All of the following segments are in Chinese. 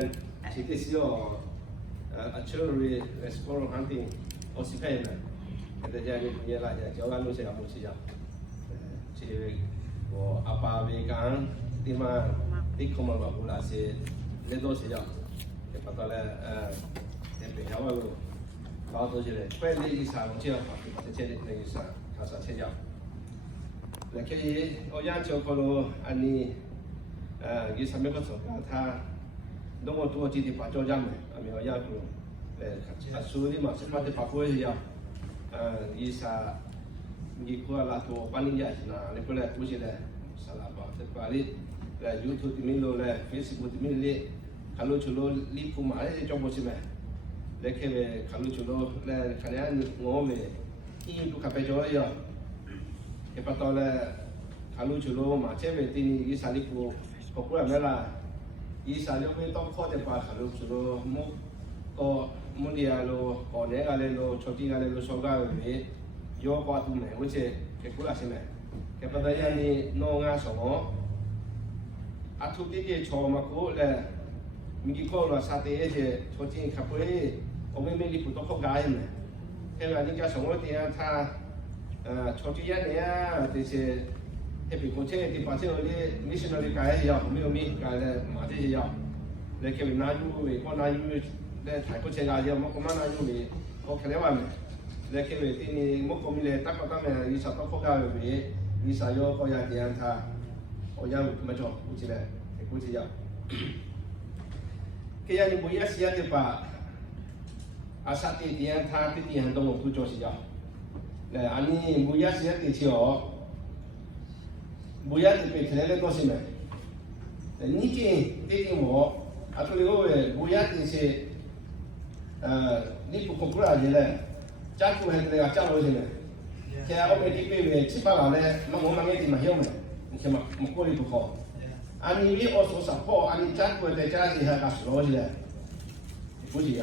Ci desio a churri esplore hunting o si pena ed già che mi la già giocando se la musica ci o apa vegan di ma di come va pula se le dosi già che fatto le per giavalo fatto dire quelli di sa non c'è fatto c'è di sa casa c'è già le che ho già giocato anni che sa me cosa ta dopo tu ti fa già me a mio già tu assolutamente ma se fate fa fuori già che sa di qua la tua famiglia le quelle cose le salava se pari la YouTube di milo le Facebook di mille callo ce lo lì fumare già così me le che callo ce lo le canali nuove in tu capito io che fatto le callo ce lo ma c'è vedi che sali fu oppure me la i sali come to ko de pa callo ce lo mo ko mo dia lo ko ne ga le lo choti ga le lo so ga be yo kwa tu me which che quella se me che fatto ya ni no nga so mo a tu ti che cho ma ko le mi ko lo sa te che choti ka pwe o me me li pu to ko ga me che ga ni ka so mo ti ya ta choti ya ne ya te se e per concedere di passaggio le missionari che io come mi che ma te io le che na ju e con na ju le thai ko che ga io ma come na ju le ko che le va me le che ti ni mo come le ta ko ta me i sa to ko ga be i sa yo ko ya tian ta o ya ma cho ku chi le e ku chi ya che ya ni bu ya si ya te pa a sa te tian ta ti tian dong ku cho si ya le ani bu ya si ya te chi o buia di pettere le cose me ni che te mo a tu le buia di se ni può comprare le già tu hai le già lo se che a come di beve ci parla le ma non mangi di ma io me che ma quelli può ani vi o so sa po ani già tu le già si ha caso le così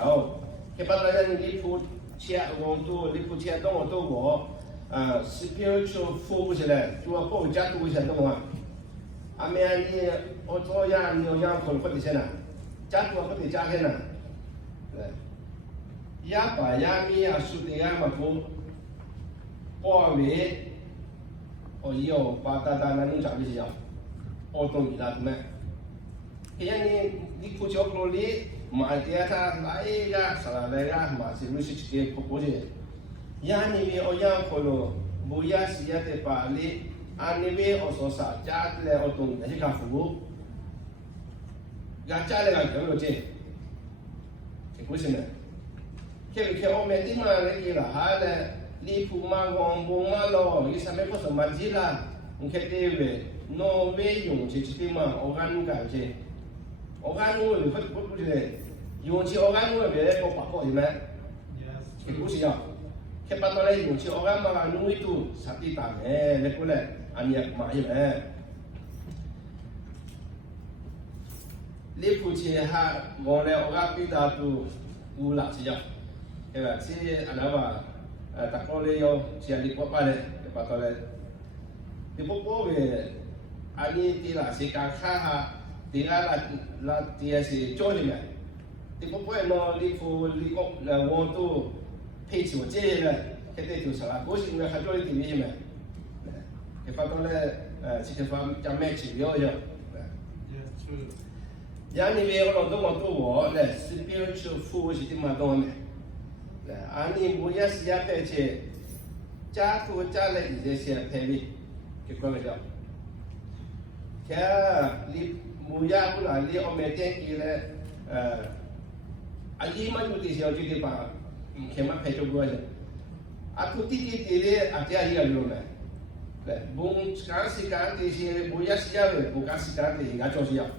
che parla di pu c'è un tu di pu c'è don tu mo spiritual focus le tu a po già tu sei no a me ani o to ya ni o ya ko ko di sena già tu ko di già che na ya pa ya mi a su de ya ma ko po me o io pa ta ta na nu cha bi ya o to mi la me che ya ni di ko cho ko li ma dia ta lai ga sa la ga ma si lu si che ko ko je yani we oya kolo buya siyate pali aniwe ososa chatle otong ajika fu ga chale ga lo che che kusine che o me di ma le ki la ha le li fu ma gong bu ma lo yi sa me ko so ma ji la nke te we no we yung che chi ma o ga nu ga che o ga nu le fa ko le yung chi o ga nu le ko pa ko di me che kusine che parlo lei non ci ora ma noi tu sapita le quelle a mia ma io le puci ha vuole ora pita tu la ci ya che va si andava ta cole io ci ali qua pare che parlo lei di poco ani ti la si ka ha ti la ti si giorni me di poco no li fu li co la vuoto配置我这个肯定就是啦，我是我还做的第一嘛，给发到了这个方将买治疗药，然后呢，我老多我嘞spiritual food 是怎么多呢？安尼每一时间在这家多家嘞一些配备，给各位讲，这你每一不然你我每天给嘞阿姨们有的时候就得把。che ma peggio cosa a tutti i titoli a te arrivano me buon scarsi canti si buia sia buon canti in gato sia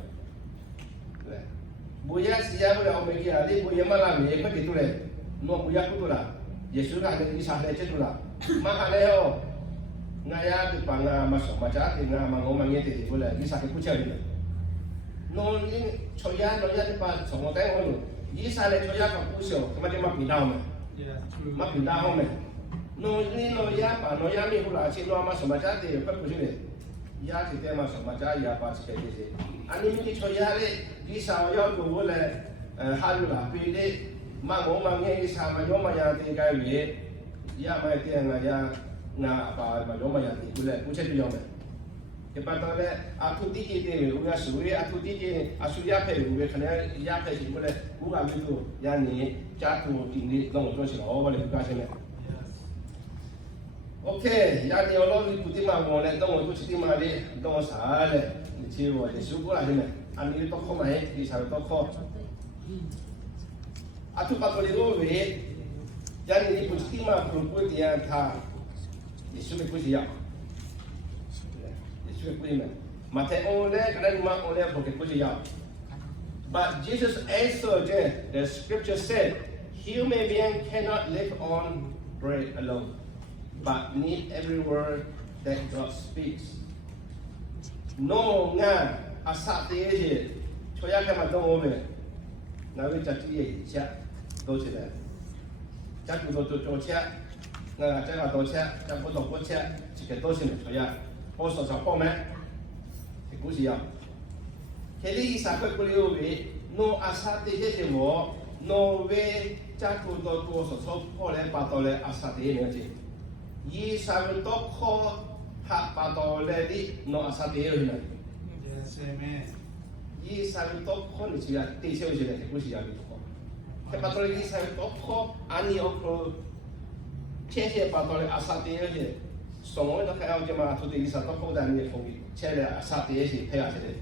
buia sia o me che ali buia mala me che tu le no buia cultura Yesu ka ni sa le cetula ma ale ho ngaya di panga maso macha ti nga mango mangete ti bula ni sa ke kucha ni no ni choya no ya di pa somo tai ho ni sa le choya ka kusho kama ti ma pinao me ma pinao me no ni no ya pa no ya mi hula chi no ma so macha ti pa kuchi le ya kita masuk macam ya pas kerja sih. Ani mungkin coya le di sawah tu boleh halulah pilih mango mangai sama joma yang tinggal ni ya mai tiang ya na apa joma yang tinggal boleh tu joma. Kepada le aku tiki ni, uga suri aku tiki asu ya pe uga kena ya pe sih boleh uga itu ya ni jatuh ini dong tu sih boleh buka sini. Okay, ya ni orang ni putih mahu le, dong tu citi mari, dong sah le, ni cium le, suku lah ni. Ani tu kau mai, di sana tu kau. Atu patut dirowe, ya ni putih mahu pun dia tha, ni suku putih ya. Ni suku putih mana? Mata oleh, kerana mak oleh pakai putih ya. But Jesus answered, the scripture said, human being cannot live on bread alone, but need every word that God speaks. No nga asat ye choya kama dong ome na we chati ye cha do chi le cha tu do cha nga cha ga do cha cha po do po cha chi ke do chi ne choya po so sa po me e ku si ya ke li sa ko ku yo we no asat ye che mo no we cha tu do so po le pa to le asat ye ne chi yi sabe to kho ha pa to le di no asate yo na Yes, amen. yi sabe to kho ni chi ya ti se yo chi le ku si ya bi to ke pa to le yi sabe to kho ani o kho che pa to le asate yo chi so mo na ka ya ma to ti sa to kho da ni fo bi che le asate yo chi pe ya chi le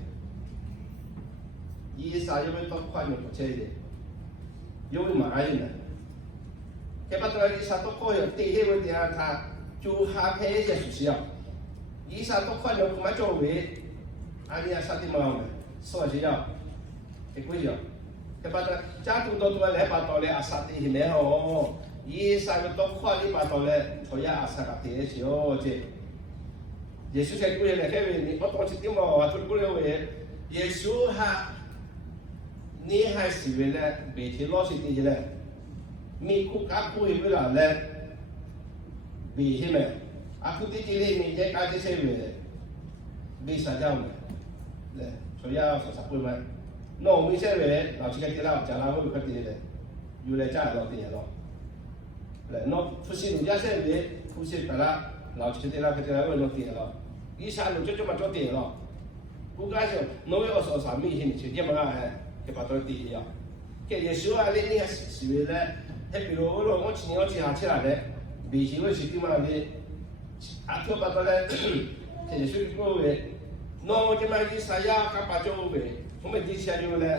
yi sa yo to kho ni ko che de yo ma ai na ke pa to le sa to kho yo ti he wo ti ya tha chú ha phê sẽ sụt siêu, ý sao tốt khoan đâu mà cho về, anh ấy sao thì màu này, sao chứ đâu, cái quý gì, cái bắt đầu cha tụi tôi lại bắt đầu lại sao thì hình hồ, ý sao tốt khoan đi bắt đầu lại thôi ya sao cái thế xíu chứ, Giêsu sẽ quý này cái về ni, bắt đầu chỉ tìm màu, tôi quý về, Giêsu ha, ni hai sự về này, về thì lo sự gì này, mi cũng cả quý về là này. Bi hime, aku tikili ni je kaji sewe, bi saja me, le, so ya so sapu me, no mi sewe, lau cika tila jalan aku bukan tila le, you le cah lau tila lau, le, no fusi nu ya sewe, fusi pala, lau cika tila aku lau tila lau, isa nu cuma cuma tila lau, bukan sih, no yo so sami hini cik dia mana ke patron tila, ke Yesus ali ni sewe le, tapi lo mo cini o cina cina le. Bi si we si ti ma le a to pa to le se su ko we no je ma ji sa ya ka pa jo we mo me ji sia jo le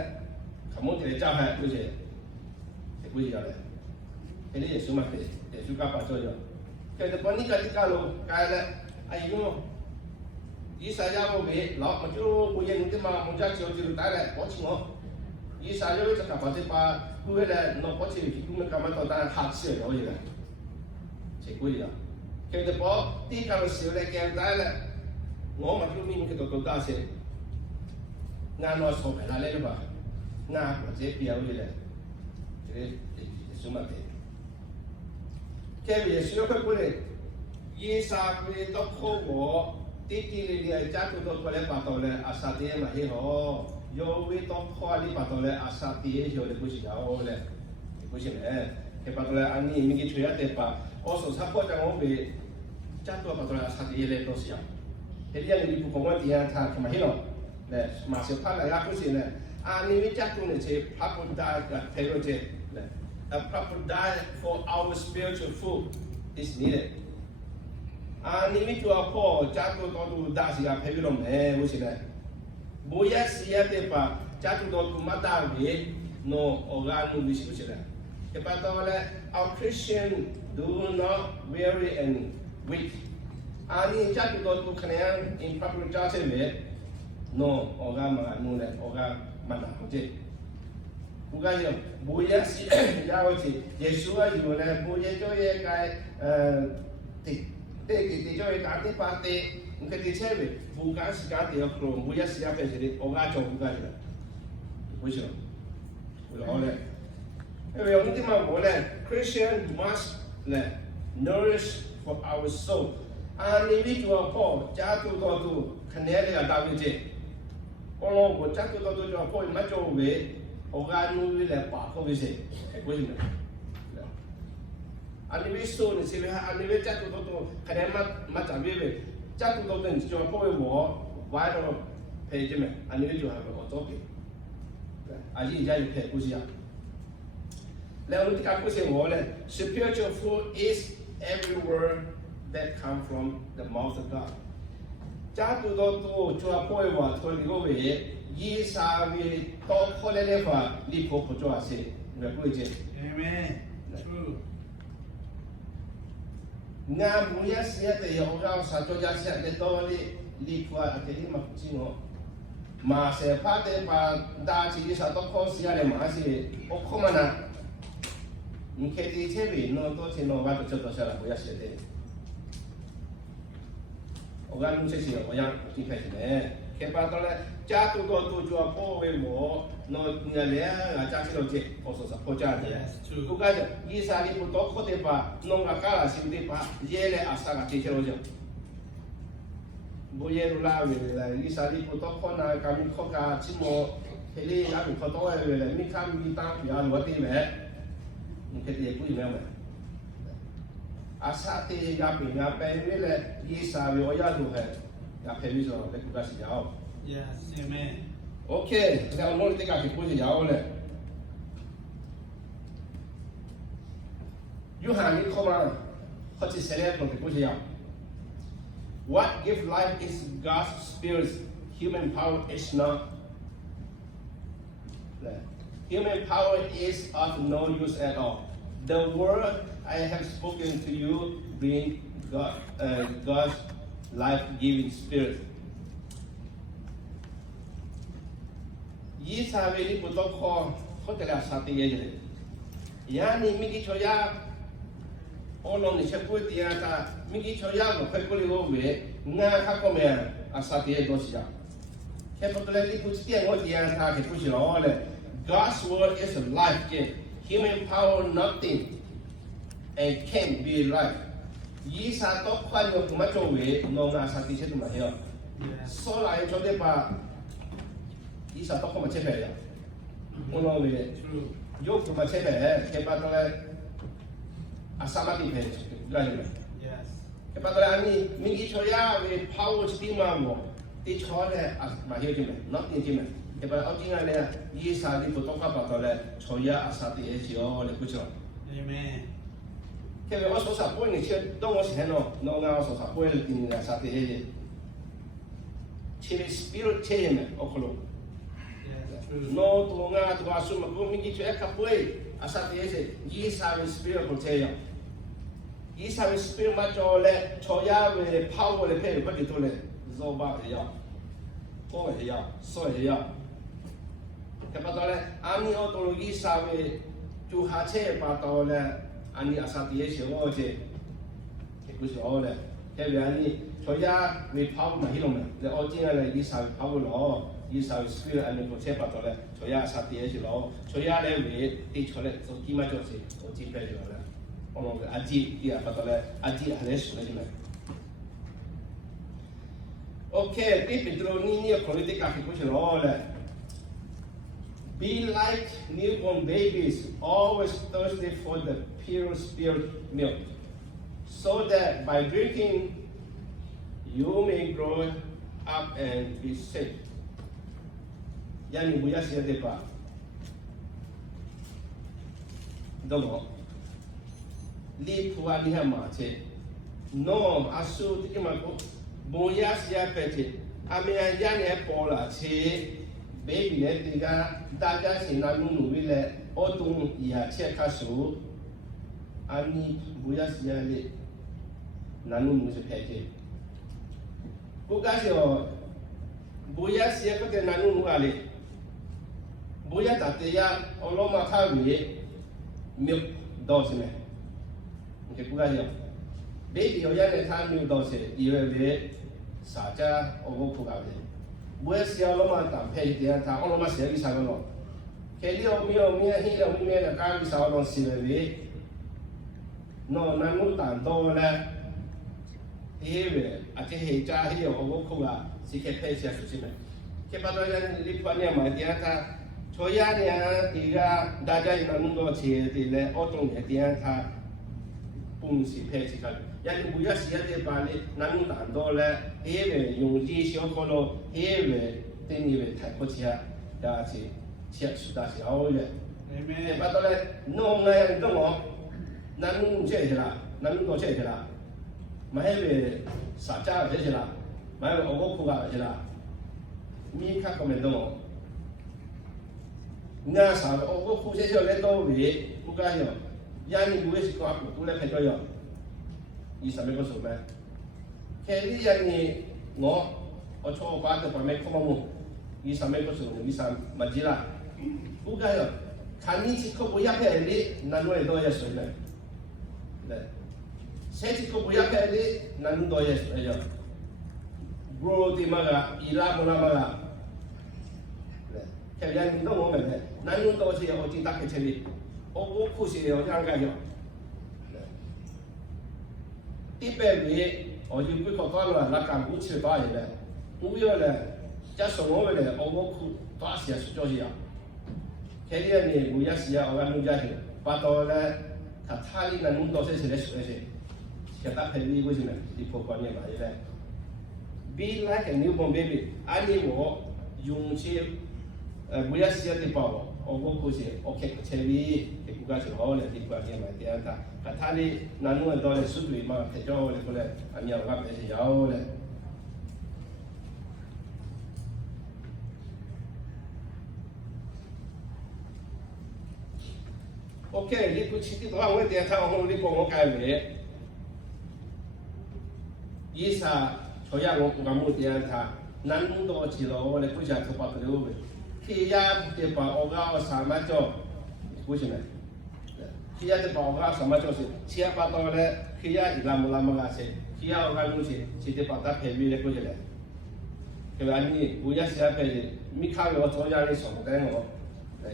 ka mo te ja ha ku je se ku ya le ke le su ma ke su ka pa jo yo ke de pa ni ka ti ka lo ka le ai yo ji sa ya mo we lo ma jo ku ye ni te ma mo ja jo ji ta le ko chi mo ji sa yoจะka pa te pa ku we le no ko chi ki ku me ka ma to ta ha chi yo ye le quý à, khi đó bỏ đi cao siêu lại kẹt tay là, ngõ mà chú mình cái đồ ta sẽ, ngàn nói số phải là lấy được ba, ngàn của chế biểu như này, thế số mà thế, cái việc siêu cái quý này, yi sa quý đó khô bỏ, tí này chắc tôi có lẽ bắt đầu là asati mà hi ho, yo quý đó khó đi bắt đầu là asati hiểu được quý gì đó là, quý gì này, cái bắt đầu là anh ấy mình cái chuyện đấy ba. Also, support ang obe, jatuh apa tulah asal dia le dosia. Jadi yang ibu kawan dia thar kemahino, le masih pala ya aku sih le. Ani ni jatuh ni je, papun dah terus je le. Papun dah for our spiritual food is needed. Ani ni tu apa jatuh tu dah siap pebilom usi le. Boya siap depa jatuh tu mata be no orang nu usi le. Kepada our Christian do not weary and weak. Ani jatuh tu kena in proper jatuh le, no orang mana orang mana je. Bukan je, boleh si jauh je. Yesus ayu le, boleh jo ye kai ti jo ye kati pate, mungkin ti cewek. Bukan si kati aku, boleh siapa jadi orang jauh bukan je. Bukan, boleh oleh. Yang ini mah boleh. Christian must nourish for our soul. ani vi chua po cha tu to tu khane le ta vi che ko ko cha tu to tu chua po ma cho ve o ga nu vi le pa ko vi se e ko ni ani vi so ni se ani vi cha tu to khane ma cha vi ve cha tu to den chua po wo wa do pe je me ani vi chua ha ko to ke a ji ja yu pe ku si ya le lu ka ku se wo le spiritual food is every word that come from the mouth of God. Cha tu do tu chua poi wa to li go we yi sa vi to ko le fa li po po chua se me ku je. Amen. True. Nga mu ya sia te yo ga sa to ja sia de to li kwa te li ma chi no. Ma se pa te pa da chi sa to ko sia le ma si o ko ma na. Ni ke ti che vi no to che no va to to sa la ko ya sia de. 我讲这些，我讲几块钱呢？开发到了，家多多都就要包围我，那人家啊家去了解，我说是破家的。不干的，伊啥你不多可得把弄个干了，是得把热嘞啊啥个提起来就。不热路啦，为了伊啥你不多可能干米可干，起码迄里阿米可多的为了，你看米当比较落地没？你看这不一样没？ Asate ya pinga penile isa yo ya duhe ya permiso de kugasi yao. Yes, amen. Okay, now no te ka ki puji yao le. You have ni koma ko ti sele ko ki puji yao. What gives life is God's spirit. Human power is not. Human power is of no use at all. The word I have spoken to you bring God's life-giving spirit. Yi sa ve ni puto ko te la sa te ye ye. Ya ni mi ki choya ono ni che pu ti ya ta mi ki choya ko pe ko li go ve nga ka ko me a sa te ye do si ya. Ke po le li pu ti ya ngo ti ya ta ke pu si lo le. God's word is a life gift. Human power nothing. And can be life. Yi sa to kwa yo kuma cho we no nga sa ti che tu ma he. So la yo cho de pa yi sa to ko ma che pe ya. Ono we yo kuma che pe ke pa to le asama ti pe ga yo. Yes. Ke pa to le ani mi gi cho ya we power ti ma mo ti cho le ma he ji me not ti ji me. Ke pa au ji nga le yi sa ti pu to ka pa to le cho ya asa ti e ji o le ku cho. Amen. 因为我所啥本你去，当我现喏，那我所啥本你来啥的嘢，其实 spirit 切咩，我可能，那多阿苏嘛，不明记出一卡本，啊啥的嘢是，伊啥个 spirit 可切呀，伊啥个 spirit 嘛做咧，做呀为 power 咧配不地多咧，做吧係呀，多係呀，所以呀，佢把到咧，阿咪我到伊啥個做下車把到咧。 ani asati ye shego je ke ku so le ke bi ani choya we power ma hilom le o jinga le yi sa power lo yi sa spirit ani ko che pa to le choya asati ye shelo choya le we ti chole so ki ma jo se o ji pe jo le ono aji ti a pa to le aji ale so le me okay ti pedro ni politica ke ku so le. Be like newborn babies, always thirsty for the pure spirit milk, so that by drinking you may grow up and be saved. Yani buya siya de pa. Domo. Li puwa ni ha ma che. No asu ti ma ko buya siya pe che. Amia ya ne po la che. Baby 咧，而家大家是那弄努力咧，我懂也切卡数，啊你不要是啊咧，那弄努是拍的，不干是哦，不要是啊个个那弄努啊咧，不要打的呀，我老妈他为没有到是没，你不干是，baby 有人咧他没有到是，以为啥家我不干的。 Buat siapa lama tak pay dia tak orang masih lagi sana lo. Kalau mio hilang nak kan bisa orang sini. No nanu tanto le. here, I take a jar here or Wokula, she can pay her to see me. Kepadoyan Lipania, my dear. Toyania, Diga, Daja in Anundo, the autumn at the anta Punsi Pesical. Yan Buyas Bali, Nanuta, Dole, Eve, Yungi, Shokolo, Eve, Tini, Tapotia, Dati, Chips, Dati, all that. Amen. But no man, no, Nanu Jela, Nanundo Jela. My heavy Saja Vegela, my Ogokuga Jela. Me Kakomendo. Nga sa o ko se le to we ku ka yo ya ni ku se ko ku le phe to yo yi sa me ko so ba ke li ya ni ngo o cho ba de pa me ko mo yi sa me ko so ni sa ma ji la ku ka yo kan ni chi ko bu ya phe li na no le do ya so le le se chi ko bu ya phe li na no do ya so yo bro di ma ga ila mo na ma ga cái này nó ngon vậy, nãy chúng tôi sẽ ở trên đất cái gì, ô khu sẽ ở trong cái gì, tiếp về ở trên cái con là lá cam cũng chưa bao giờ, cũng như là chắc số ngồi về ô khu toa sẽ xuất cho gì à, cái này bây giờ sẽ ở bên ngoài thì, bắt đầu là thật thay là chúng tôi sẽ lấy số gì, cái ta phải đi cái gì này, đi phố quan niệm vậy đấy, be like a newborn baby, anh ấy bảo dùng chiếc bây giờ sẽ đi bảo, ông có thể ok cái chế vi, cái quốc gia châu Âu này đi qua cái này thì anh ta, cái thằng này nãy nó đó là xuất đi mà cái chỗ này có lẽ anh nhau gặp cái gì đó này. Ok, đi cứ chỉ đó ông ấy thì thằng ông đi bảo ông cái về, ý sa cho nhà ông cũng muốn thì anh ta, nãy nó đó chỉ là ông ấy cứ giải thích bảo cái điều về. Khi ya để bảo ông ấy làm sao cho, cái gì này, khi ya để bảo ông ấy làm sao cho gì, khi ya bắt đầu là khi ya làm cái gì, khi ya ông ấy muốn gì, chỉ để bảo ta phải biết cái gì này, cái anh ấy bây giờ sẽ phải gì, mình khai vào cho nhà đi sống cái nào,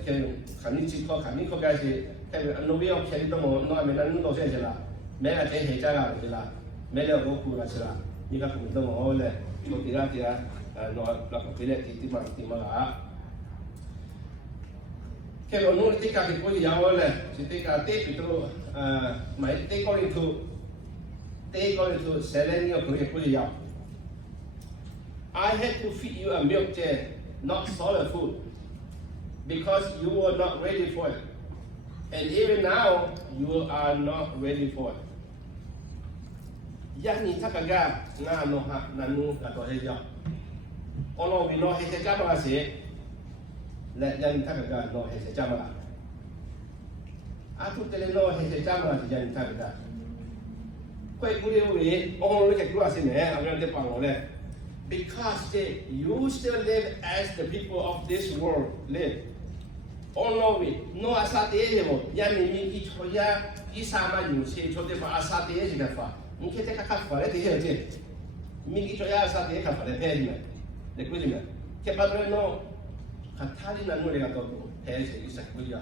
cái khả năng chỉ có cái gì, cái anh nói ông cái đó mà nói mình anh nói gì là, mẹ là cái hệ trả là gì là, mẹ là ông cụ là gì là, như các cụ đó mà nói là, cho tí ra nói là cái này thì mà là cái ông nói cái cái gì đó là chỉ cái tết thì tôi mấy tết có đi thu selenium cái gì đó I had to feed you a milk tea, not solid food, because you were not ready for it, and even now you are not ready for it. Yani takaga na no ha nanu ka to heja. Ono we no heja jama se. La yani takaga no heja jama. Atu tele no heja jama ti yani takaga. Koi kuri we ono le ke kura se ne agan de pang le. Because you still live as the people of this world live. Ono we no asate emo yani mi ki choya ki sama yu se chote ba asate e ga fa. Mình cái cách khắc phải thì hiểu chứ, mình cái chỗ ya sao thì khắc phải là thế gì mà, để quyết gì mà, cái bắt đầu nó khắc thà đi năn nuôi cái đó, thế thì sẽ quyết gì à,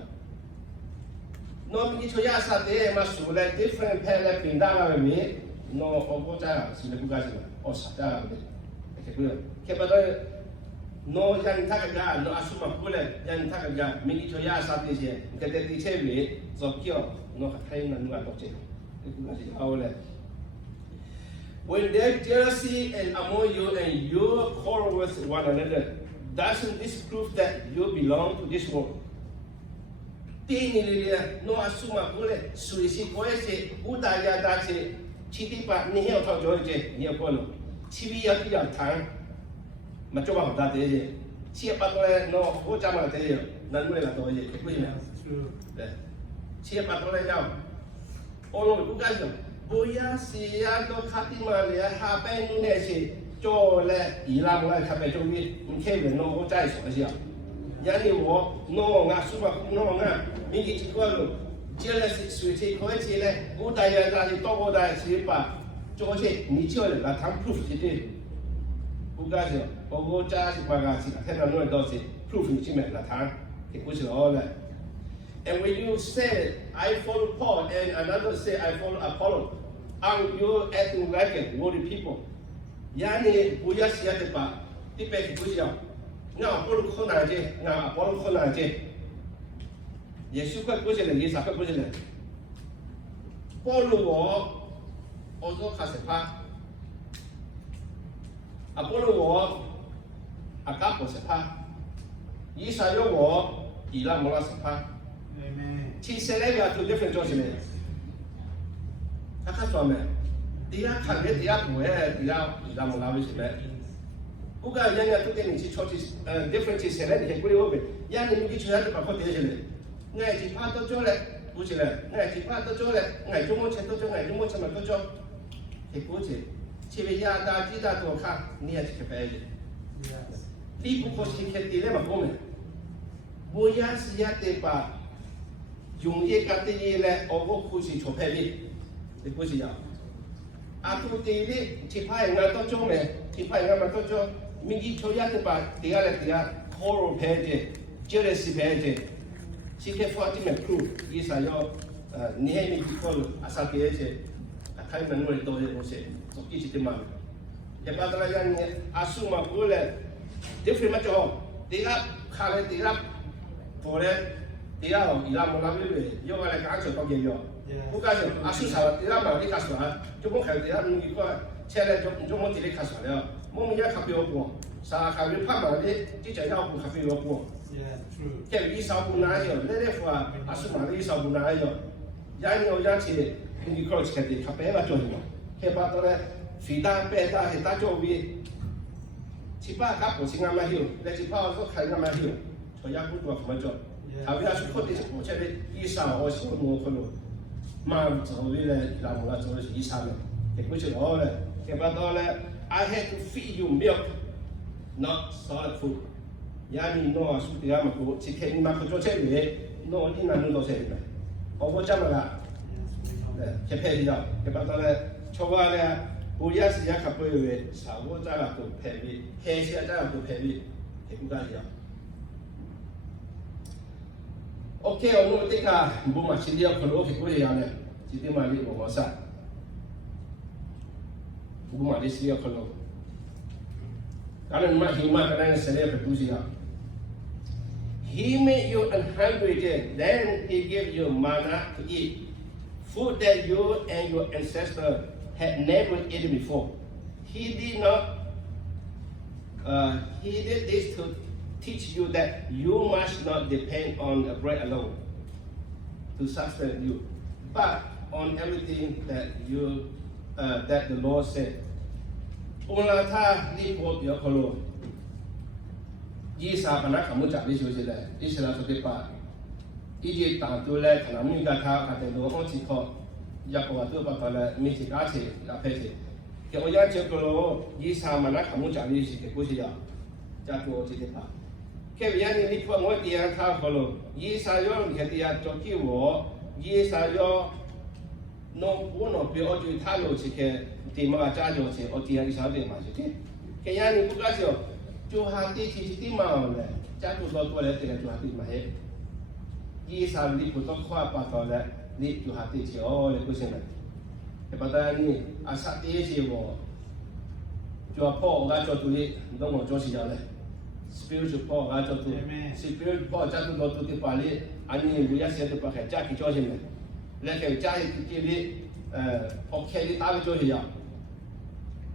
nó mình cái chỗ ya sao thì mà số là different phe là bình đẳng là mình, nó không có trả, xin được cái gì mà, ở sát trả là cái quyết, cái bắt đầu nó yang thắc cái nó áp dụng mà quyết là yang thắc cái mình cái chỗ ya sao thì gì, cái đấy thì chế về, rồi kiểu nó khắc thà đi năn nuôi cái đó, cái quyết gì, ao là when there's jealousy and among you and you quarrel with one another, doesn't this prove that you belong to this world? Tini lilia no asuma kule suisi koese udaya dace chitipa ni heo thao joje ni kono chibi ya ti ya tang ma cho ba da de je chi pa to no ho cha ma de je nan nui la to je ku ni de chi pa to le yao o lo ku ga jo boya si ya do khatima le ha pai nu ne si cho le yi la mo ka pe jo mi ni ke le no ho zai so ya yani wo no nga su ba no nga mi ki chi ko lo jealousy sui chi ko chi le udaya da ji to ko da chi pa cho che ni chi le la thang proof chi de ku ga jo o cha chi pa ga chi ka na no do chi proof ni chi me la thang ke ku chi lo le. And when you say I follow Paul and another say I follow Apollo, and you acting like a worldly people. Yani buya siya de ba, di pe ki buya. Nga bolu khona je, nga bolu khona je. Yesu ka buya le, Yesu ka buya le. Bolu wo, ozo ka se pa. A bolu wo, a ka po se pa. Isa yo wo, ila mo la se pa. Amen. Chi se le ya two different jobs le. Aka so me. Dia kan le dia bo e dia mo la wi se be. Uga yang ya tu ke ni chi church different chi se le ni ke o be. Ya ni mi chi ya de ba ko de se le. Ngai chi pa to jo le, bu chi le. Ngai chi pa to jo le, ngai jo mo che to jo, ngai jo mo che ma to jo. Ke bu chi. Chi be ya da ji da to ka ni ya chi ke be ye. Yes. Li bu ko chi ke ti le ma ko me. Bu ya si ya de ba 用一家的嘢咧，我個故事做咩啲？你故事有？啊，到地啲鐵牌人家多咗咩？鐵牌人家咪多咗，明知做一啲吧，第二咧第二 coral 牌嘅，接嚟是牌嘅，是嘅發展咪 crew，依晒咗你係咪去過阿沙嘅嘅，啊睇問我哋多嘢好些，做幾時啲嘛？一般都係人嘅，阿叔嘛過嚟，啲 friend 乜做？第二卡咧第二過咧。 dia ila mo la bele yo ala ka cho to ge yo ku ka so asu sa ila ma ni ka so ha jo mo ka dia ni ko che le jo mo ti le ka so le mo mi ya ka pe yo ko sa ka ri pa ma le ti che ya ku ka pe yo ko Yeah, true. ke wi sa bu na yo le le fu asu ma ri sa bu na yo ya ni o ya chi ni ko che ti ka pe ba jo ni ke ba to le fi da pe da he ta jo wi chi pa ka po singa ma hiu le chi pa so ka ga ma hiu cho ya ku to ma jo 后边是确定是我这边以上我是我可能马做的嘞，那么做的是以上的，也不是好嘞，也不到嘞。I had to feed you milk, not solid food. 呀，你弄啊，书底下嘛，我去看你嘛，去做这个，弄你哪能做这个？我讲嘛啦，去配比较，也不到嘞，错话嘞，不也是也看不有的，啥我在那都配比，黑些在那都配比，也不干的。 OK， 我们这个不嘛，今天要可能去过一样的，今天嘛你我啥，不嘛你是要可能，当然嘛，起码可能是来不都是呀。He made you hungry, then he gave you manna to eat, food that you and your ancestors had never eaten before. He did not. He did this to teach you that you must not depend on bread alone to sustain you, but on everything that that the Lord said. 乌拉他利波比较可罗，伊莎本来看不着的休息嘞，伊是那说的吧，伊就当做嘞，可能米个他看见罗安吉考，也不话都把他嘞米是假钱，也赔钱。给我讲这个罗，伊莎本来看不着的是的故事呀，加多这个吧。 ke biani ni po mo dia tha kholo yi sa yo ni ke dia to ki wo yi sa yo no wo no pe o ju tha lo chi ke ti ma cha jo chi o ti ya sa de ma chi ke ke ya ni bu ka so ju ha ti chi ti ma le cha ju lo to le te ju ha ti ma he yi sa li pu to khwa pa to le ni ju ha ti chi o le ku sin le ke pa da ni a sa ti chi wo ju po ga jo tu li no mo jo si ya le spiritual Paul 啊，做做 spiritual Paul 加做做的把哩，安尼有些的把开加去做些么，那个加去哩，OK 哩打的做些呀。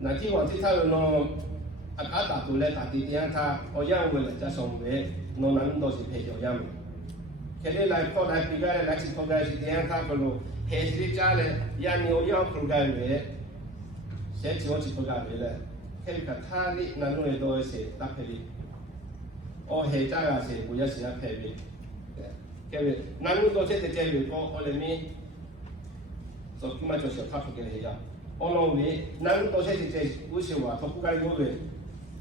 那天往这他喏，啊卡打到嘞，打地点他，我养回来加上回，喏那都是配着养。佢哋嚟過嚟比較嚟，嚟是過嚟是點他個路，係是家咧，養牛養過嚟嘅，寫住我是過嚟咧，佢個他哩那弄嚟都係搭配哩。 我係揸架時每一時一皮面，嘅嗱，我即係借嚟講，我哋咪做今日做小卡嘅嘢呀。我諗你嗱，我即係借古時話，托古街嗰邊，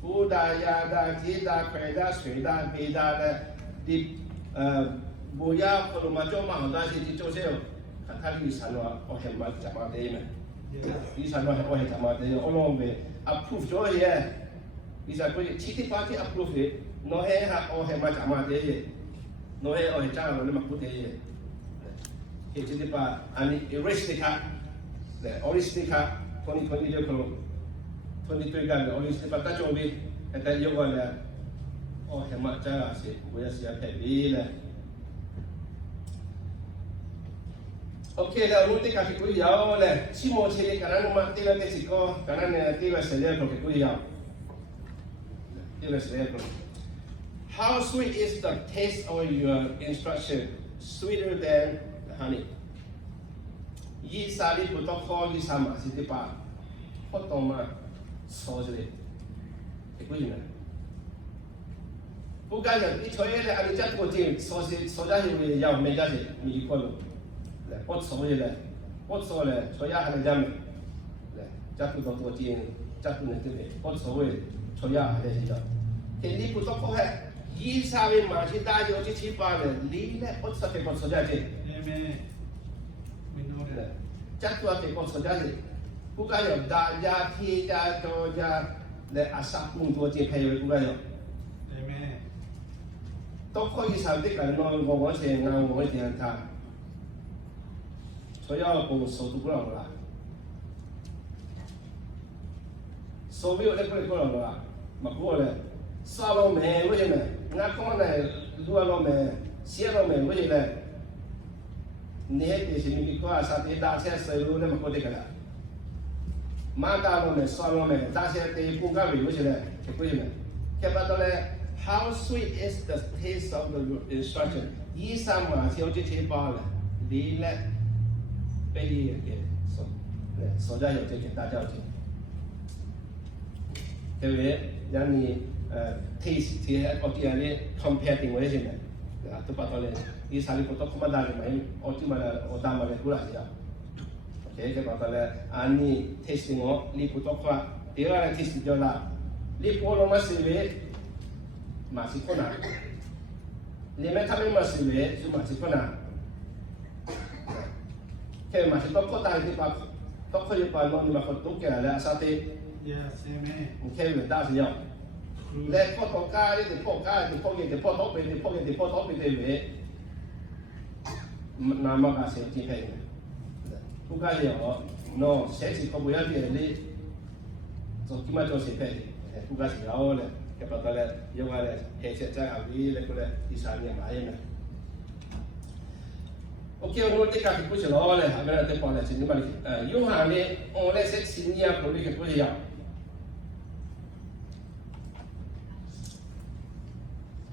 古大呀大、子大、葵大、水大、鼻大咧，啲冇呀，佢哋咪做嘛，好多時啲做些，睇啲神話，我係咪雜麻地咩？啲神話我係雜麻地，我諗你 approve 咗嘢，其實佢遲啲快啲 approve 嘅。 no he ha o he ma chama de ye no he o he cha lo le ma ku de ye ke chi de pa ani erase de ka 네, 어리스니까 2020 2023 어리스니까 따져오비 일단 이거는 해마 자라시 뭐야시야 패비래 오케이 나 오늘 때까지 꾸이요 네 시모체리 가라는 마 띠가 때시고 가라는 띠가 세례 그렇게 꾸이요 띠가 세례 그렇게 How sweet is the taste of your instruction sweeter than honey 이 쌀이 부터 이 사마 시티파 포토마 소즈리 이거지네 부가는 이 저에는 아니 잡고 지금 소자히 야 메자지 미콜로 네 포소리래 포소래 저야 하는 잠 네 잡고 또 지금 잡고는 때문에 포소에 저야 하는 시죠 근데 부터 이 사람이 맛이 다 여기 집안에 리네 포소게 포소자지 Amen. We know that. 잡고한테 포소자지 부가요 다야 티자 저자 네 아사뿐 도지 배울 부가요 Amen.都可以上的กันนอน我是硬我点他，所以要共手都不了啦，手没有那不了啦，嘛过了，杀了没为什么？俺讲呢，录了没，写了没为什么？你还得是你个啥的大车收入那么高的个啦，马达了没，杀了没，大车的不干为什么？为什么？看不到嘞。How sweet is the taste of the instruction? 以上嘛，就这些包了，你呢？被你给所在有这个大教训，对不对？让你taste 这些我讲的 compare 定位什么，啊，都把到嘞，以上的不多可么大的没，我就嘛了，我当嘛了过来呀。OK， 就把到嘞，啊你 taste 我，你不多话，第二个 taste 就啦，你不弄么是为。马西困难，你们他们嘛是为就马西困难，看马西多扩大的把多可以把我们把都给了啥的， Yes, amen. 你看有大是要，来破头家的破家的破给的破头被的破给的破头被的为，那么个谁去配的？不该有，no， 谁是可不要的你，做起码做谁配的，不该是要的。cái bắt đầu là dùng là hệ sẽ ra vì là cái đi sang nhà máy này. Ok, hôm nay các bạn sẽ nói là hai bên là tiếp là xin mời dùng hàng này, ông này sẽ xin nhà của cái gì ạ?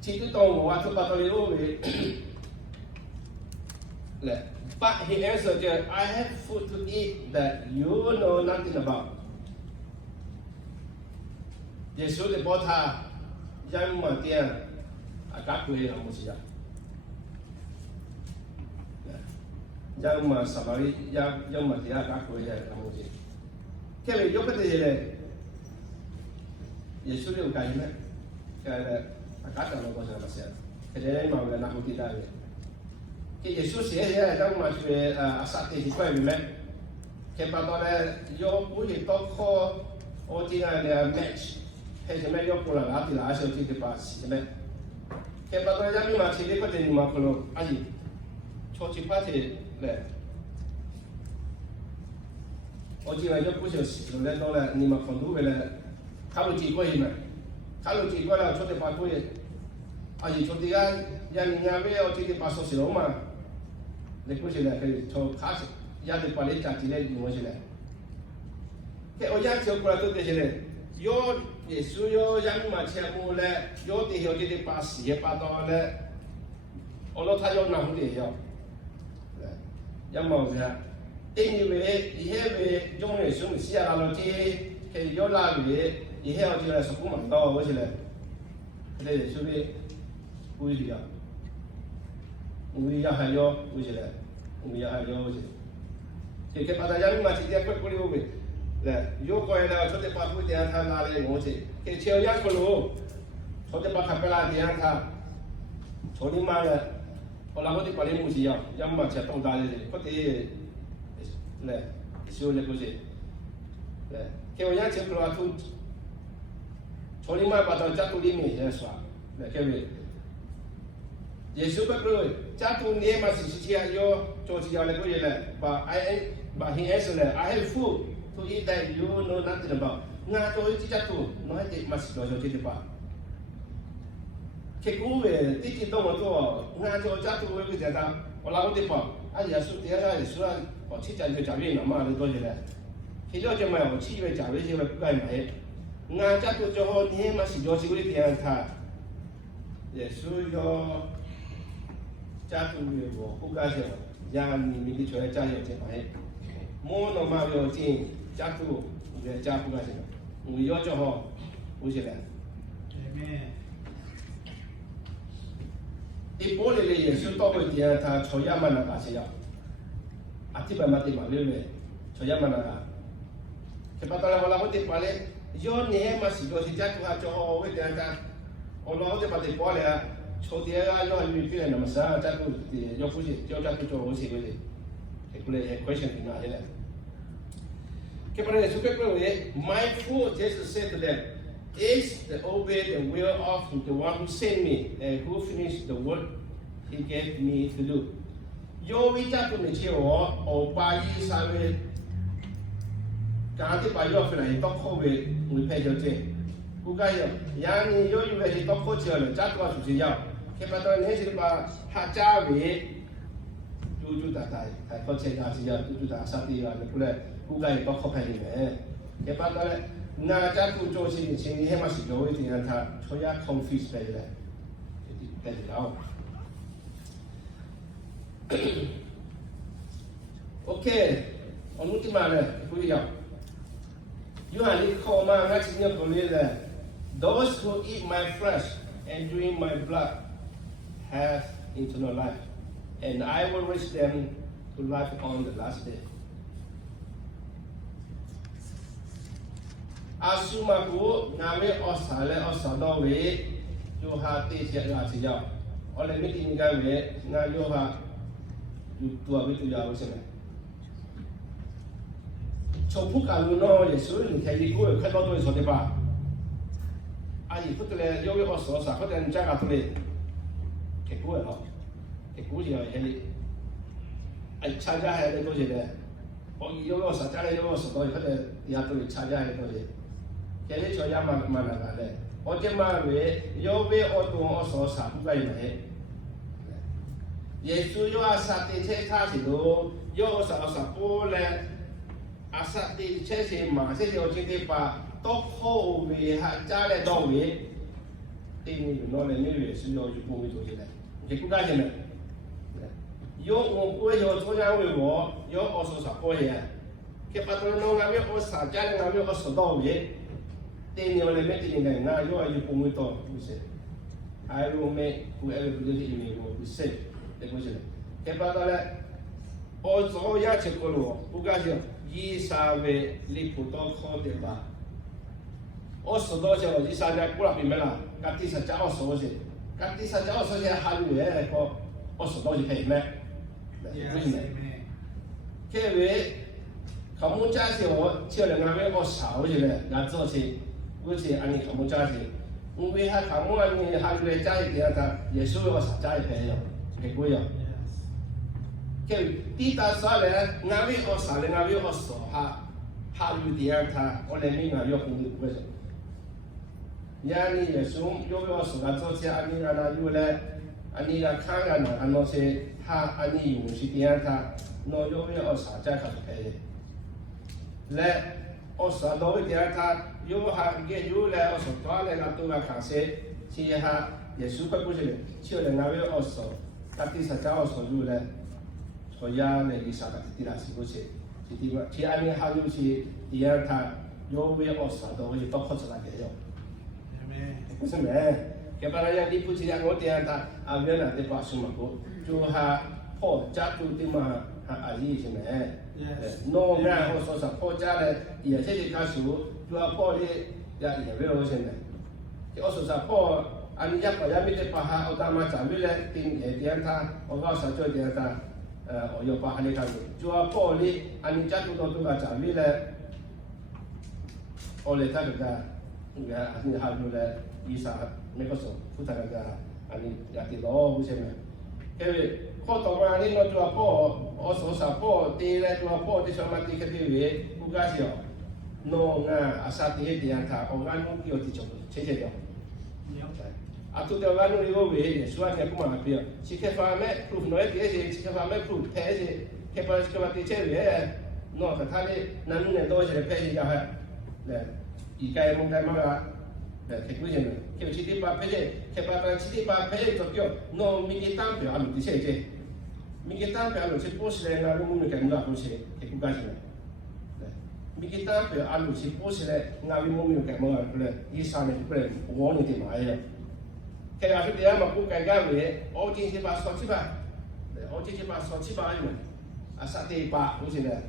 Chỉ cái tông của tôi bắt đầu luôn vì là but he answered, I have food to eat that you know nothing about. Yesus de bota yang matian agak kue lah mesti ya. Yang mà sabari yang matian agak kue ya lah mesti. Kalau yo pada je Yesus de ukai mana? Kalau agak tak nak pasal pasal. Kalau ni mau nak mesti dah. Kalau Yesus ya yang macam asal tu hidup ni. Kalau pada yo boleh toko orang yang match. 还是没有过了，哪里哪时候这个把洗的？看把大家密码写的不对，密码可能阿姨，出去发去来，我今晚就不想洗了，到了你们很多回来，卡路几过去嘛，卡路几过了出去发过去，阿姨出去啊，让人家为我这个把手洗了嘛，你过去了可以从卡去，也得把你家之类用过去了，看我家就过来都这些嘞，有。耶稣有让嘛切木嘞，有的有这个把事把到嘞，我老他有哪户的有，有冇是啊？因为以后为用耶稣是啊，老子给有哪位以后就来说不忙到我去嘞，这耶稣的不一样，我也还有我去嘞，我也还有我去，这个把大家嘛直接快过来喂。来，有过来了，昨天把不点他拿来我去，给车养过路，昨天把卡贝拉点他，昨天买了，后来我得把你母亲要，要么吃东大的，或者来，修了不是，来，给我养车过来土，昨天买把到家土里面也耍，来，各位，耶稣不说，家徒你嘛是些要做起要来个人嘞，把 he answer 嘞 I have food to eat that you know nothing about。ngã cho chỉ chắc tu nói thì mà chỉ cho chỉ ba cái cú về tí chỉ đâu mà tu ngã cho chắc tu cái gì đó我老弟吧啊耶稣第二耶稣啊我去讲就讲越南嘛都多些嘞其实就没有去越讲越些不该买ngã chắc tu cho họ你嘛是做这个的点他耶稣要chắc tu我不该说让你们的出来加油去买莫那么要紧chắc tu也加不该说我要叫好，为什么？ Amen. 一般的耶稣到位点，他朝亚曼那个是要，啊，这边嘛地嘛对不对？朝亚曼那个，这把到了我老弟把嘞，要你嘛是做是家做下做好为点他，我老弟把地把嘞，朝点啊要你别人那么啥，家做的要不是要家做做我是为的，这个嘞question 在哪里嘞？ Kepada Yesus my food Jesus said to them, is to obey the will of the one who sent me and who finished the work he gave me to do. 有为家做的切我把一三位，家的把药回来到口味会配着这，不该有，让你有一位到口吃了，家做出去要，kepada 那些把他家为，就大口吃家是要，就大沙地啊，那过来。 不该到靠拍里面，也把那那家做做事情，你起码是做一点让他出下 confuse 来的，这是搞。OK， 我们今嘛呢不一样。约翰你看嘛，我今天讲的 ，Those who eat my flesh and drink my blood have eternal life, and I will raise them to life on the last day. 阿苏马古那位奥萨嘞奥萨到位，就哈这些垃圾药，我来没听个位，那就哈就多为多要为什么？从不干路喏，也属于你看一个看到多少的吧？阿姨不得嘞，有位奥萨啥，或者你家家头嘞，结果哈，结果就要还哩，哎参加还得多些嘞，我有位奥萨家里有位奥萨到，或者底下头里参加还得多些。 这里朝亚曼那个嘞，我这嘛为有为我东我所啥不该买，耶稣有阿萨的车他是都有啥波嘞，阿萨的车是马是有今天把到后位哈家来到位，对你拿来你也是要去帮我做起来，你不干什么？有我有中央为我有我所啥波呀，给把到弄那边我啥家里那边我说到位。 Then you will make it in the now you are you put it on. I will make whoever believes in me will be saved. The question. Kepada also ya chekolo. Ugasio yi save liputo kodeba. Also doce yi save pula pimela. Kati sa chao soje. Kati sa chao soje halu e ko also doce pay me. Yes, amen. Kewe kamu jasi o chele ngame o sao je le ya zoche. 而且按你看不家庭，因为他看不按你还有家一点他也是有啥家一朋友，很贵哦。就第三啥嘞？俺们学啥嘞？俺们学说哈，还有点他，我来明俺要红的为什么？伢你也是有要说他做些按你让他有嘞，按你让看看那按那些他按你用是点他，那有要啥家他朋友，来。 我说到一点，他有哈给有来，我说多来那都要看些，其实哈也是快不是的，就来那边我说，他第三家我说有来，说呀来一啥个地方是不是？是地方，其安尼还有是第二他有为我说到我就多考出来给了， Amen. 不是没，给把人家你不去让我点他啊原来的把什么过，就哈破家族的嘛，哈阿姨是没。 no 然后说是破家的，也是的开始就要破的，也没有现在。就说是破，按你一个人没得把哈，我他妈咱们来定也点他，我告诉他点他，我要把哈你看的，就要破的，按你家都都个咱们来，我来他这个，你看你还有来，伊啥那个说，不他那个，按你也得老不行了。que foto mani no tua po o so sa po te le tua po te sama te ke te we ugasio no nga asati he te anta o nganu ki o te chopo che che yo atu te nganu ni go we suwa ke kuma pia si ke fa me proof no e te si ke fa me proof pe se ke pa se ma te che we no ka ta le nanu ne do che pe se ya ha le i kai mo kai ma ga che qui che ci ti pa pe che pa ci ti pa pe to kyo no mi ke tam pe alu ti che che mi che tam pe alu se posso le nganu mu ke nga ko se ke ku ga se mi che tam pe alu se posso le nganu mu ke mo le i sa ne pe wo ni ti ma ye che la fite ama ku ka ga we o ji se pa so chi ba o ji se pa so chi ba ni a sa te pa ko se le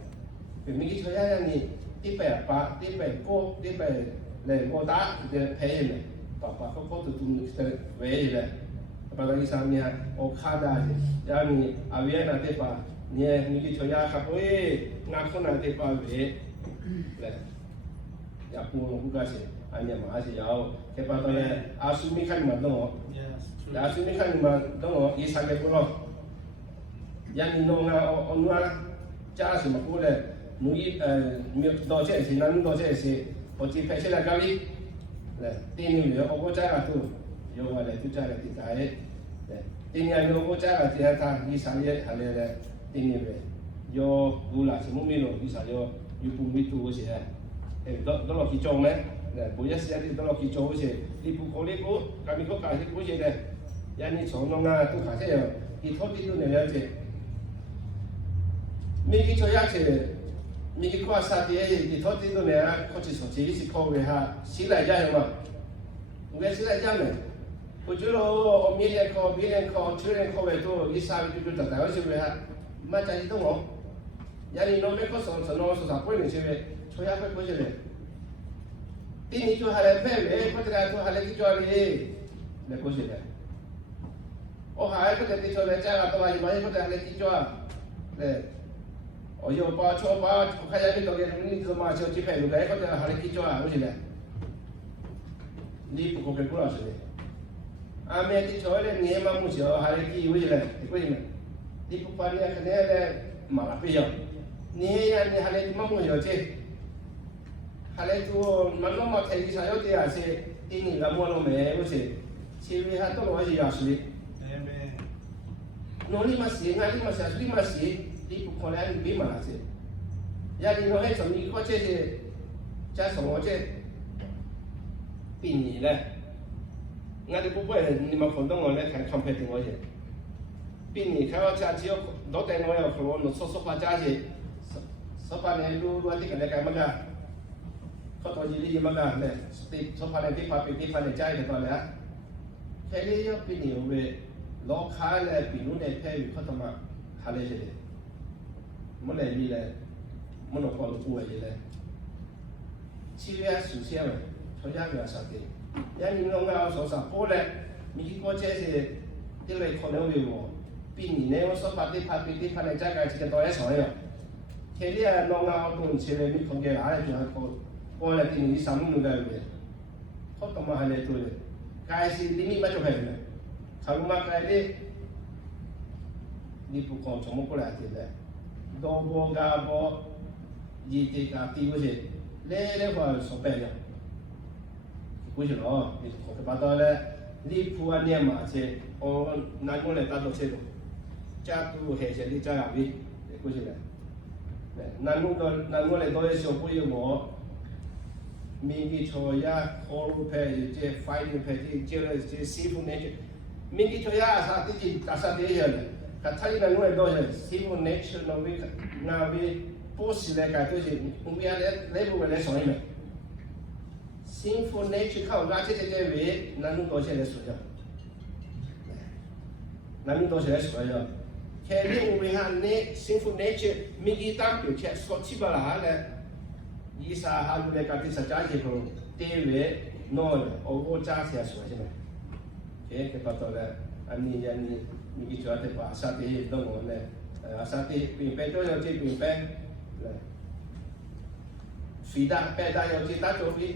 mi che ya ya ni ti pe pa ti pe ko ti pe le mo da de pe le pa ko tu ste we le pa ga isa mi o kha da ya mi a we na te pa ni mi ki cho ya kha ko e nga ko na te pa we le ya pu ku ga se a ni ma se ya o ke pa to le a su mi kha ni ma do ya su mi kha ni ma do i sa ke ko lo ya ni no nga o nu ja se ma ko le nu i mi do che se na nu do che se我只拍出来交易，来，第二年我再来做，有我来就再来第二年，来，第二年我再来第二趟，第三年还来来，第二年有古啦，什么米咯，第三年有不米多些，都落去种咧，来，不一时间都落去种些，你不搞你不，咱们国家是不些的，人家从农啊都开始有，你土地都能了解，没去做下去。你去看啥的？你土地都呢，或者说这里是考虑哈，谁来家嘛？我们谁来家呢？我觉得我明年考、去年考完都，你啥就在台湾是不是哈？没在一栋哦，人家那边考上那说啥不能是不是？出亚会不是的。第二就还来拍喂，或者来就还来去做哩，来不是的。我还或者去做来家个多还是买或者还来去做，来。我有把错把看下你到底你怎么就去拍路来，或者还得去做啊？不是的，你不可给顾老师的。啊，没去做的，你嘛不做，还得去不是的，不是的。你不管你肯定的马拉不要，你呀你还得嘛不要去，还得做慢慢嘛提啥有的啊是，第二个么弄没不是，前面还多罗是要是的。侬你嘛是，俺你嘛是，你嘛是。你不可能比嘛那些，呀，你说那什么？你说这些，加什么这，比你呢？俺就不会，你们广东话来看看配的我些，比你开我家只有老带我要可能说话家些，18年都这个来干嘛个？เขาตัวยี่มากันเลยติดสภาในที่พาไปที่พาในใจกันตอนนี้แค่นี้ยังปีนี้เว้ยล้อค้าเลยปีนู้นเนี่ยแค่อยู่เขาทำมาหาเลยใช่ไหมมันเลยมีเลยมันเอาความรู้อะไรเลยชีวิตสุดเสียเลยเขาอยากจะสักทียังมีน้องเราสองสามคนเลยมีกี่คนเจ๊สิที่เลยคนเอาอยู่ปีนี้เนี่ยว่าสภาที่พาไปที่พาในใจกันจะตัวเอสอยอ่ะแค่นี้น้องเราตัวเชื่อมีคนเก่งอะไรจะให้เขาพอแล้วที่นี่สามนุ่งกันเลยเขาต้องมาให้เลยตัวเลยกายสิที่นี่ไม่จบเลยเขาลูกมากายเลยนี่ผู้กองสมมุติก็แล้วที่เลยดอบัวกาบอยีติกาตีก็ใช่เล่เล่ว่าสอบเป็นยังกูจะรอนี่ขอไปบ้านตัวเลยรีบพูดเนี่ยมาใช่โอ้นั่นก็เลยตัดตัวเช่ตัวจ้าตัวเหตุเช่ที่จ้าวิกูจะเลยนั่นก็เลยตัวเช่กูอยู่หมอมีกี่ชั่วยาโคลูเพย์เจไฟล์เพย์เจเลยเจซีฟูเนี่ยมีกี่ชั่วยาสาธิตการสาธิตเลยถ้าท่านนั่นก็เลยตัวเลยซีฟูเนชั่นวินาวิโพสต์เลยกันตัวเช่ผมอยากเล่นบุกเล่นสอยไหมซีฟูเนชั่นเขาราชเจเวนั่นตัวเช่เลยสวยจ้ะนั่นตัวเช่เลยสวยจ้ะแค่นี้ผมเห็นเนี่ยซีฟูเนชั่นมีกี่ตั้งอยู่แค่สกอตชิบาลาเลยยี่สาหาลูกเล็กที่สัจจะเกี่ยวกับเทวีโน่นโอ้โหจ้าเสียสวยใช่ไหมโอเคก็ปัตตาเลยอันนี้มีกี่ชัวร์ที่ว่าอาสาที่ต้องงอนเลยอาสาที่ปีนไปตัวยังที่ปีนไปเลยฟีดาไปได้ยังที่ตาโจวี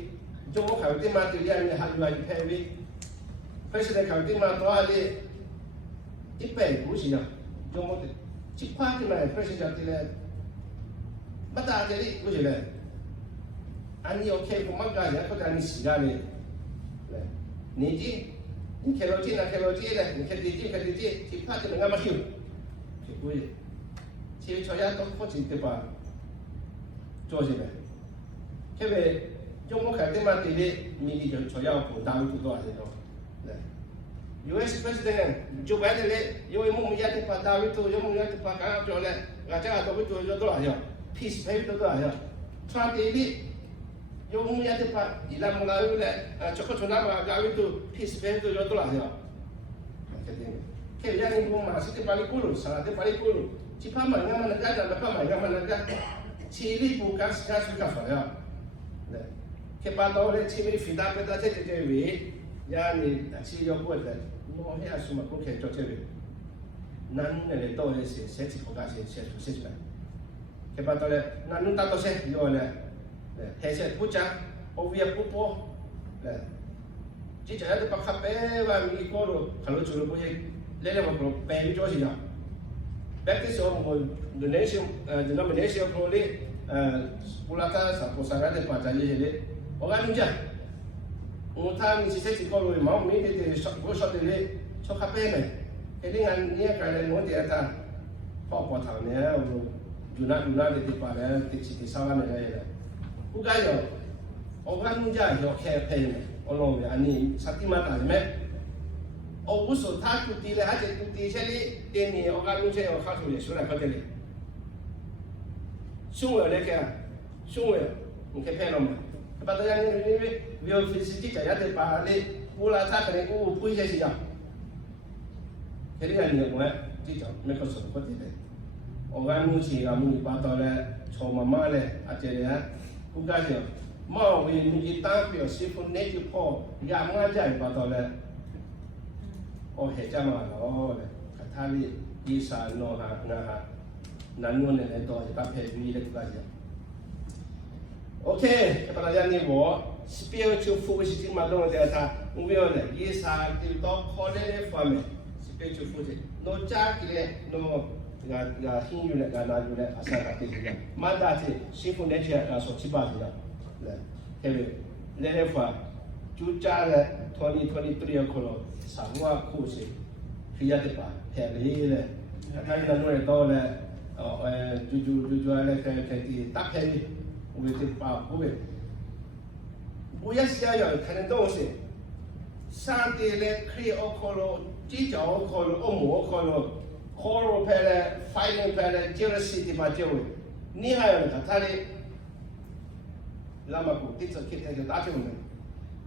จงเขาที่มาตัวเรียนเนี่ยหันมาอยู่แค่วิเพื่อจะได้เขาที่มาตัวอะไร一百股是啊，就我的一块的嘛，可是叫的嘞，不打的哩，不是嘞。安尼 OK， 不忙干的，或者你时间哩，嘞，年纪，你开了钱啊，开了钱嘞，你开地钱，一块的能干嘛修？就不会，其实大家都不知对吧？做什么？因为中国开的嘛，这里民力就主要不大陆多少人咯，对。US President Joe Biden 咧，因为我们也得把大陆多，我们也得把刚刚做咧，大家都会做多少样 ，peace 配多少样，Trump 这里，因为我们也得把伊拉蒙拉有咧，这个从那把大陆多 peace 配多少样，肯定。看人家你我马上得把你过路，啥得把你过路，只怕买个嘛人家，那怕买个嘛人家，起里不干是干是干啥呀？对，看把到咧前面飞达飞达这位，呀你去要过的。我遐数嘛，我开做这个，咱那个到的是设计国家设出来，开发到嘞，咱弄大多些有嘞，黑色不加，欧维不包，只只要是把咖啡哇米锅咯，可能做了不些，来来我讲白米做是呀，白的时候我人那些就那么那些可能布拉塔啥不啥个的把这些嘞，我讲你讲。我他们是设计考虑毛没得我说的嘞，做咖啡呢，这里俺你也讲嘞，我点他泡汤呢，我就拿的地方呢，第三万的来，不该有，我讲人家要开配呢，我弄的，你啥地方打的没？我无所他土地嘞，还是土地这里，今年我讲东西要考虑也出来搞这里，凶了那个，凶了，你开配了吗？把大家因为有飞机这样的把你乌拉他可能乌不一些是样，这里人我这叫没个什么问题的。我讲目前啊，目把到嘞，从妈妈嘞，这里啊，不干净，毛为你代表师傅那就跑，也没在把到嘞，我还这么咯嘞，他哩第三弄哈那哈，南弄的来到一把配备的不干净。OK， para yang ni bo spiritual food sih madong dia ta ubio le ye sa ti to khole le fame spiritual food no cha ki le no ga hin yu le ga na yu le asa ka ti ya ma da ti shi fu ne chia ka so chi ba ti la le ke le fa chu cha le 2023 ko lo sa wa ko si fiya de ba he le le ka ni na no le to le ju le ke ti ta ke ni我们这把不会，不要想要看东西，上帝嘞可以我看了，几脚我看了，我摸看了，看了拍嘞，反应拍嘞，叫了实体嘛叫的，你还要看他的，那么古地这开就打起来，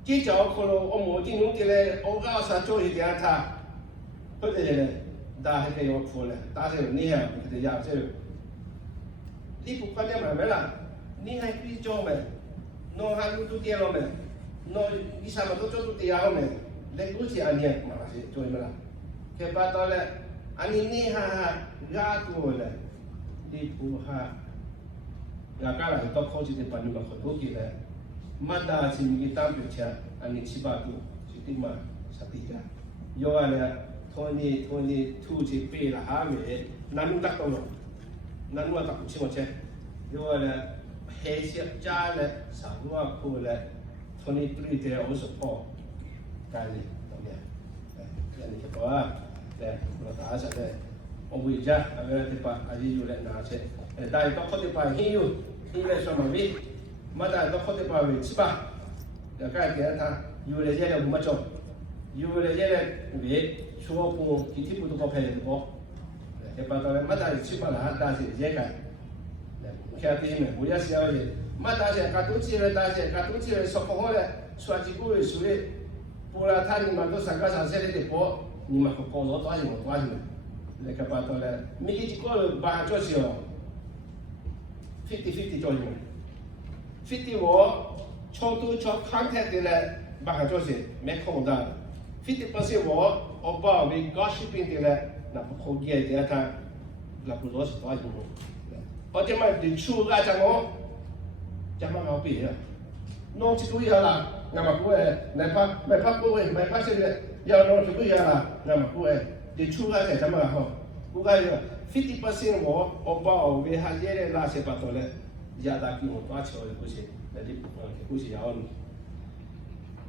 几脚我看了，我摸进弄的嘞，我告诉他做一点他，或者嘞，打还可以我看嘞，打起来你还不得要这，你不管点买没啦？你还可以做没？侬还有做点了没？侬你什么都做出点了没？那估计安尼嘛是做什么啦？开发到了，安尼你哈压多了，你不哈，压干了到考试的班你个很多给了，马达是你当表车，安尼7、8度，是的嘛，是的呀。有啊呢，22是背了下面，难弄得到了，难弄得到不起我车，有啊呢。黑色加了上瓦库了，23的50%，干的，怎么样？干的不啊？对，我打啥的？我回家，这把阿姨有来拿去，但是到后头把现有什么味？没得到后头把味吃吧，要干给他有来这了不么做，有来这了味，说不，具体不都搞拍的不？这把到了没得吃吧啦，但是这个。看电影，不要笑的。马大些，卡多起来大些，卡多起来说好了，说几个月说的，不然他你们都3个3岁的播，你们可搞到多少多少那个把到了，每几个把做起哦，50-50做起，50我超多超 content 的嘞，把做起没空的，50% 我把为 gossiping 的嘞，那不好给的他，那不多是多少？我这么的出来讲我，这么好比啊，弄起多少啦？那么不会，哪怕不会，哪怕是要弄起多少啦？那么不会， ဒီချူကတဲ့ကျွန်မဟောကိုက50%ဘောအဘောဝေဟာရဲလာစေပတ်တော့လေရတာကီကိုသွားချော်ကိုရှိဒီကိုရှိအောင်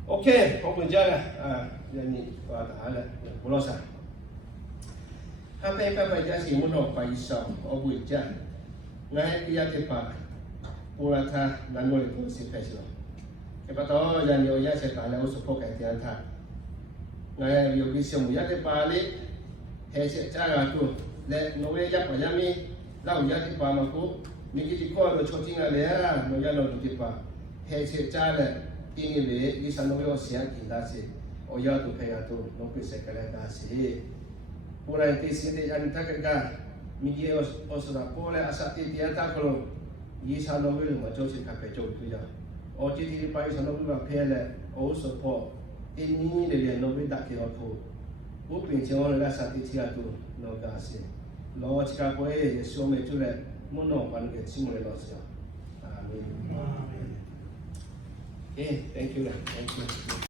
โอเคผมก็จะyani ada bolosa apa apa aja sih muno paisau obu ja ngai dia kepa purata nanole ko si peslo kepa to yani o ya se ta le o support ka tian tha ngai yo bi se mu ya ke pa le he se cha ga tu le no we ya pa ya mi lao ya ke pa ma ko mi ki ko lo cho tin ga le no ya lo ke pa he se cha le ini le isa no yo sia ki da se o ya tu pe ya tu no pe se ka le da se pura que siente ya ni ta ka mi ki o so da pole asa ti dia ta ko isa no we ma jo se ka pe jo tu ya o ji ti pa isa no we ma pe le o so po ini le no we da ke o ko o pin che o la sa ti ti ya tu no ga se lo chi ka ko e so me tu le mo no pan ke chi mo le lo sa amen Amen. okay thank you